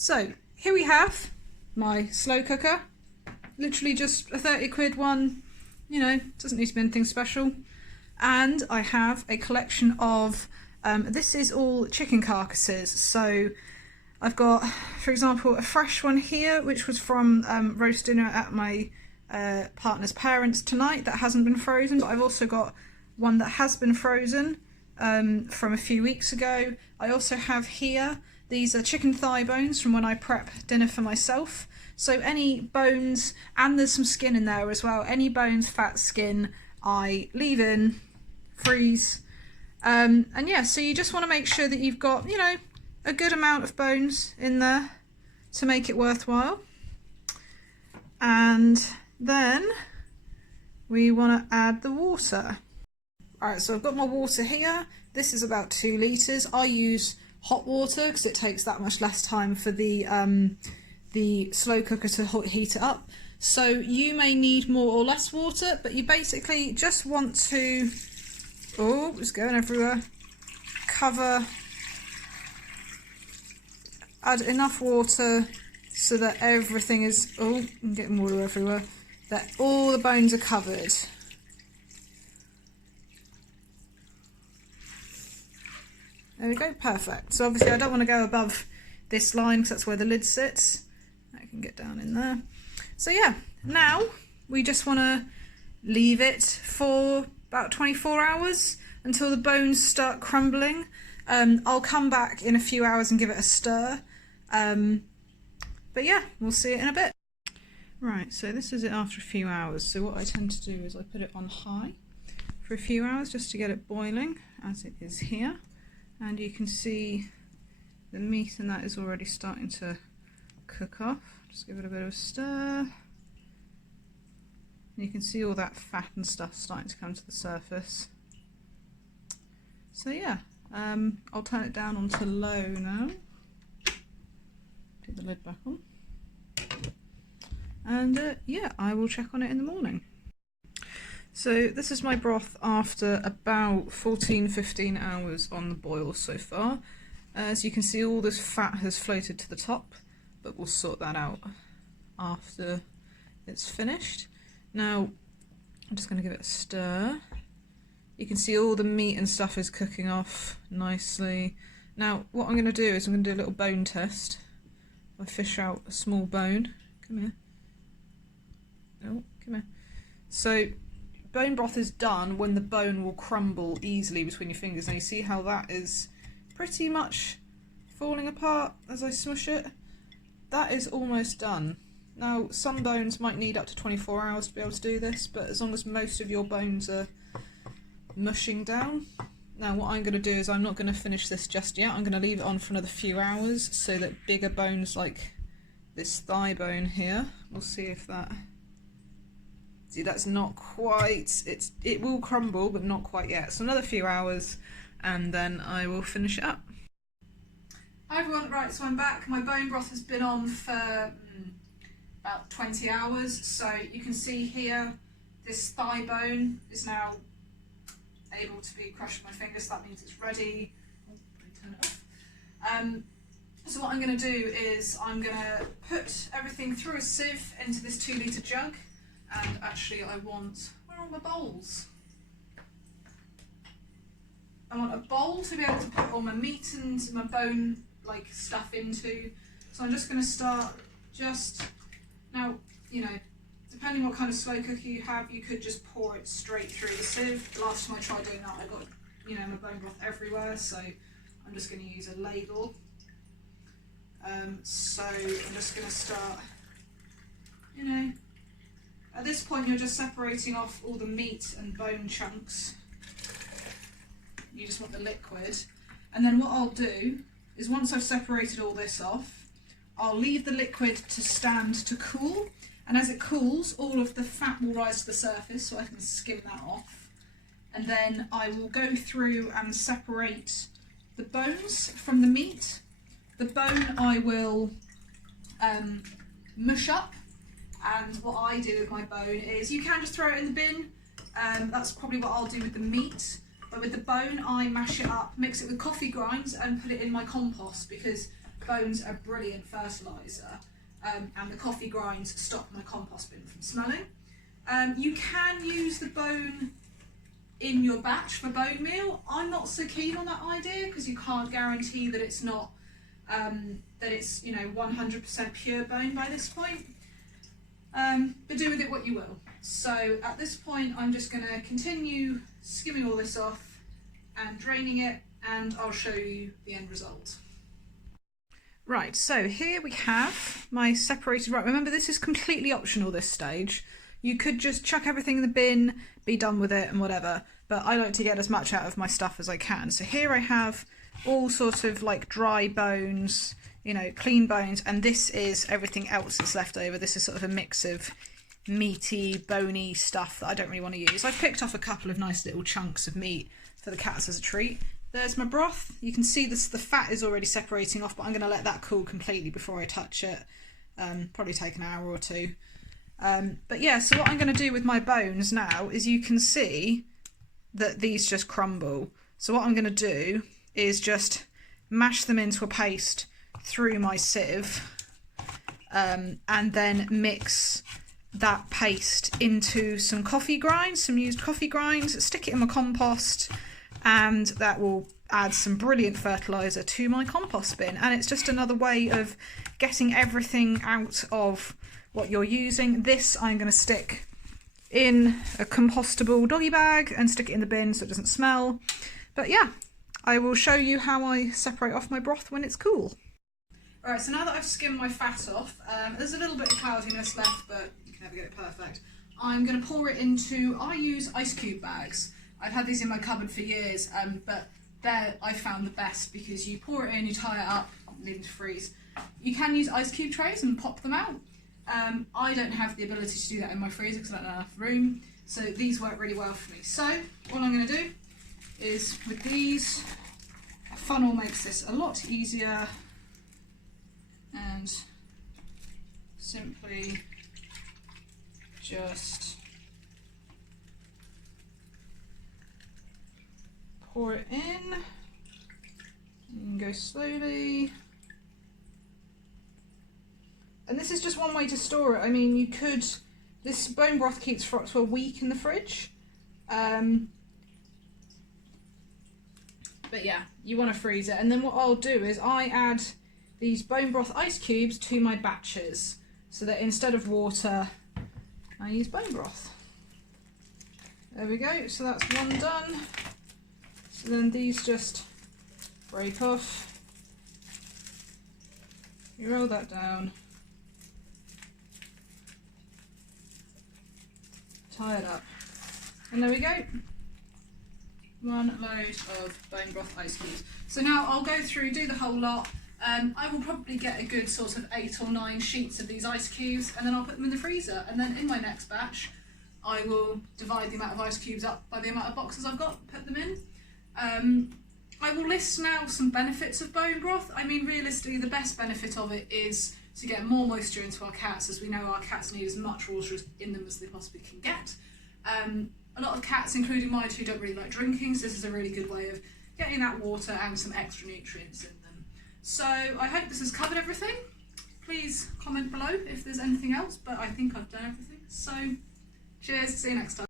So here we have my slow cooker, literally just a 30 quid one, you know, doesn't need to be anything special. And I have a collection of, this is all chicken carcasses. So I've got, for example, a fresh one here, which was from roast dinner at my partner's parents tonight that hasn't been frozen, but I've also got one that has been frozen from a few weeks ago. I also have here, these are chicken thigh bones from when I prep dinner for myself. So any bones, and there's some skin in there as well, any bones, fat, skin, I leave in, freeze. And yeah, so you just want to make sure that you've got, you know, a good amount of bones in there to make it worthwhile. And then we want to add the water. Alright, so I've got my water here. This is about 2 litres. I use hot water because it takes that much less time for the slow cooker to heat it up. So you may need more or less water, but you basically just want to, oh, it's going everywhere, add enough water so that everything is, oh, I'm getting water everywhere, that all the bones are covered. There we go, perfect. So obviously I don't want to go above this line because that's where the lid sits. I can get down in there. So yeah, now we just want to leave it for about 24 hours until the bones start crumbling. I'll come back in a few hours and give it a stir. But yeah, we'll see it in a bit. Right, so this is it after a few hours. So what I tend to do is I put it on high for a few hours just to get it boiling, as it is here. And you can see the meat and that is already starting to cook off. Just give it a bit of a stir. And you can see all that fat and stuff starting to come to the surface. So yeah, I'll turn it down onto low now. Put the lid back on. And yeah, I will check on it in the morning. So this is my broth after about 14-15 hours on the boil so far. As you can see, all this fat has floated to the top, but we'll sort that out after it's finished. Now I'm just going to give it a stir. You can see all the meat and stuff is cooking off nicely. Now what I'm going to do is I'm going to do a little bone test. I fish out a small bone. Come here. Oh, come here. So bone broth is done when the bone will crumble easily between your fingers. Now you see how that is pretty much falling apart as I smush it? That is almost done. Now some bones might need up to 24 hours to be able to do this, but as long as most of your bones are mushing down. Now what I'm going to do is I'm not going to finish this just yet. I'm going to leave it on for another few hours so that bigger bones like this thigh bone here, we'll see if that... See, that's not quite, it will crumble, but not quite yet. So another few hours, and then I will finish it up. Hi everyone, right, so I'm back. My bone broth has been on for about 20 hours. So you can see here, this thigh bone is now able to be crushed with my fingers, so that means it's ready. Oh, turn it off. So what I'm going to do is I'm going to put everything through a sieve into this 2 litre jug. And actually I want, where are my bowls? I want a bowl to be able to put all my meat and my bone like stuff into. So I'm just going to start now, you know, depending what kind of slow cooker you have, you could just pour it straight through the sieve. The last time I tried doing that I got, you know, my bone broth everywhere, so I'm just going to use a ladle. So I'm just going to start, you know, at this point you're just separating off all the meat and bone chunks. You just want the liquid. And then what I'll do is once I've separated all this off, I'll leave the liquid to stand to cool. And as it cools, all of the fat will rise to the surface so I can skim that off. And then I will go through and separate the bones from the meat. The bone I will mush up. And what I do with my bone is, you can just throw it in the bin, that's probably what I'll do with the meat, but with the bone I mash it up, mix it with coffee grinds and put it in my compost, because bones are brilliant fertiliser, and the coffee grinds stop my compost bin from smelling. You can use the bone in your batch for bone meal. I'm not so keen on that idea because you can't guarantee that it's not, that it's 100% pure bone by this point. But do with it what you will. So at this point I'm just going to continue skimming all this off and draining it, and I'll show you the end result. Right, so here we have my separated, right, remember this is completely optional this stage. You could just chuck everything in the bin, be done with it and whatever, but I like to get as much out of my stuff as I can. So here I have all sorts of like dry bones, clean bones, and this is everything else that's left over. This is sort of a mix of meaty, bony stuff that I don't really want to use. I've picked off a couple of nice little chunks of meat for the cats as a treat. There's my broth. You can see this, the fat is already separating off, but I'm going to let that cool completely before I touch it. Probably take an hour or two. But yeah, so what I'm going to do with my bones now is you can see that these just crumble. So what I'm going to do is just mash them into a paste through my sieve, and then mix that paste into some coffee grinds, some used coffee grinds, stick it in my compost, and that will add some brilliant fertiliser to my compost bin. And it's just another way of getting everything out of what you're using. This I'm going to stick in a compostable doggy bag and stick it in the bin so it doesn't smell. But yeah, I will show you how I separate off my broth when it's cool. Alright, so now that I've skimmed my fat off, there's a little bit of cloudiness left, but you can never get it perfect. I'm going to pour it into, I use ice cube bags. I've had these in my cupboard for years, but they're, I found the best because you pour it in, you tie it up, leave them to freeze. You can use ice cube trays and pop them out. I don't have the ability to do that in my freezer because I don't have enough room, so these work really well for me. So what I'm going to do is with these, a funnel makes this a lot easier, and simply just pour it in and go slowly. And this is just one way to store it. I mean, you could, this bone broth keeps for up to a week in the fridge. But yeah, you want to freeze it. And then what I'll do is I add these bone broth ice cubes to my batches, so that instead of water, I use bone broth. There we go, so that's one done. So then these just break off. You roll that down. Tie it up. And there we go. One load of bone broth ice cubes. So now I'll go through, do the whole lot. I will probably get a good sort of 8 or 9 sheets of these ice cubes, and then I'll put them in the freezer. And then in my next batch, I will divide the amount of ice cubes up by the amount of boxes I've got, put them in. I will list now some benefits of bone broth. I mean, realistically, the best benefit of it is to get more moisture into our cats, as we know our cats need as much water in them as they possibly can get. A lot of cats, including mine, who don't really like drinking, so this is a really good way of getting that water and some extra nutrients in them. So I hope this has covered everything. Please comment below if there's anything else, but I think I've done everything. So cheers, see you next time.